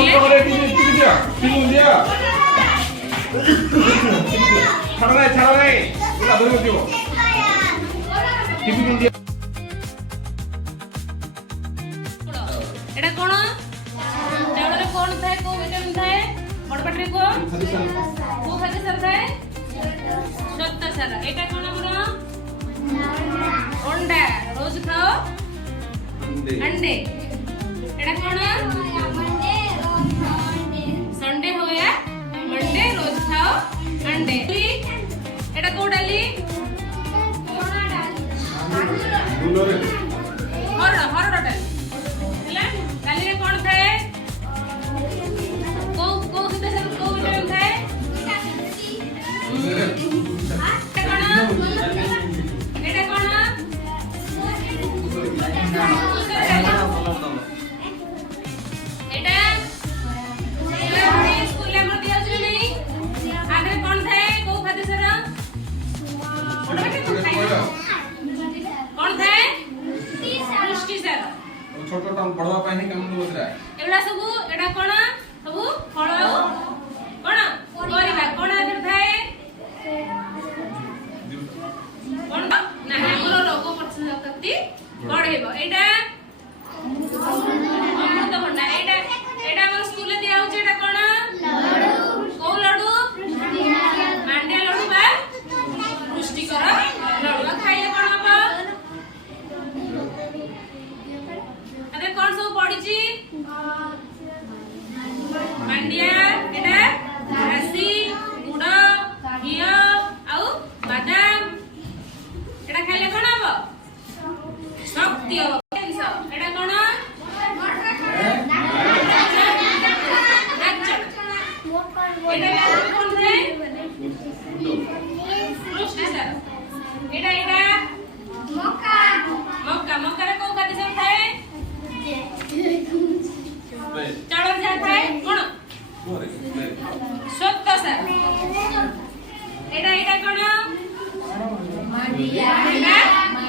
손가락에 띠띠띠야. 띠띠띠야. 차라리. 이거 너무 좋아. 띠띠띠야. एटा कोन चावल कोन थाए को विटामिन थाए बड़ पटरे को खाद्य सार थाए श्वेत सार एटा कोन हमर अंडा रोज खाओ अंडे एटा कोन संडे हो या मंडे रोज खाओ अंडे एटा को डाली हरड़ डाली काली कौन थाए को कितने सब को विटामिन थाए एटा कोन एटा स्कूल में दिया छै नहीं आगे कोन थाए को खाद्य सर ओटा के कोन थाए पुष्टि सर छोट टाउन पढ़वा पाए नहीं काम होतरा एला सब एटा कोन सब फळ कोन परिबा कोन आदर थाए कोन ना हमरो रोग प्रतिशक्ति बढ़ेबो एटा अमृत भंडा एटा हमर स्कूल दिया होछ एटा कोन लड्डू को लड्डू मांडिया लड्डू बा पुष्टिकर लड्डू खाइले कोन हबो अरे कौन सब पड़ी छी मांडिया एटा राशि गुड़ घी आउ बादाम एटा खाइले कोन हबो शक्ति हबो एटा कोन एटा कोन थे पुष्टि सर एटा मक्का रे को खाद्य सब थाए चावल जा थाए कोन श्वेत सर एटा कोन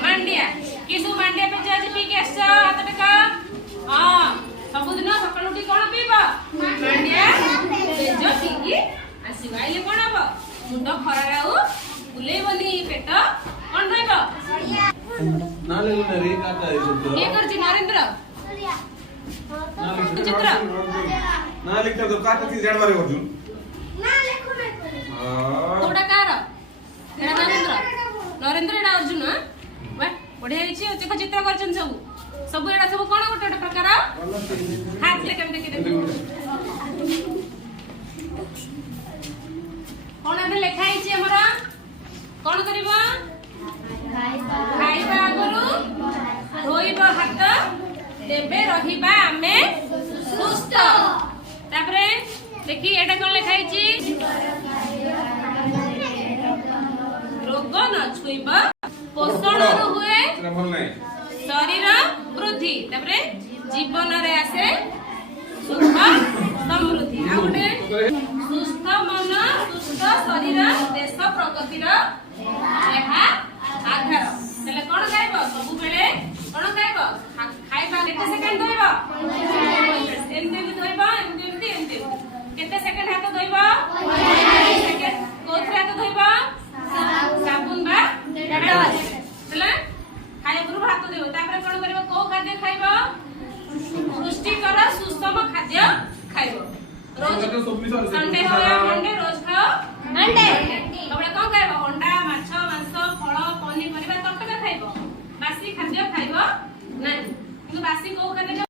मांडिया किसु मांडिया पे आज पी के आछो हाथ टका हां सब दिन सकाळ उठी कोन पीबो मांडिया जो पी की आसीबा इले कोन हबो मुंड खरा राउ बुलेबनी पेट कोन रहबो ना ले रे काका ये करछि नरेंद्र चित्र ना लिखता तो काका की जाण मारे करजु ना लेखो कोडा कार एटा नरेंद्र एटा अर्जुन वा बढ़िया हिची देखो चित्र करछन सब एटा सब कोन गोटे प्रकार हाथ ले केम देखि देखो कोन एटा लेखा हिची हमरा कोन करबो खाइबा आगरु धोइबो हाथ तेबे रहिबा आमे सुस्त तापरे देखि एटा कोन लेखा हिची रोग न छुइबा पोषण हुए शरीर वृद्धि तापरे जीवन रे आसे सुख समृद्धि आ गोटे सुस्थ मन सुस्थ शरीर देश प्रगति रो एहा आधार तले कोन खाइबो सबु बेले कोन खाइबो खाइबा केते सेकंड धोइबो एमते धोइबो एमते केते सेकंड हाथ धोइबो 45 सेकंड कोथरे हाथ धोइबो साबुन बा डेटॉल तले खाइ गुरु हाथ देबो तापरे कोन करबो को खाद्य खाइबो पुष्टिकर सुषम खाद्य खाइबो रोज संडे हो या मंडे रोज खाओ अंडे तबे कोन खाइबो अंडा माछ मांस फल पनीर परिबा तक खाइबो बासी खाद्य खाइबो नाही किंतु बासी को खाद्य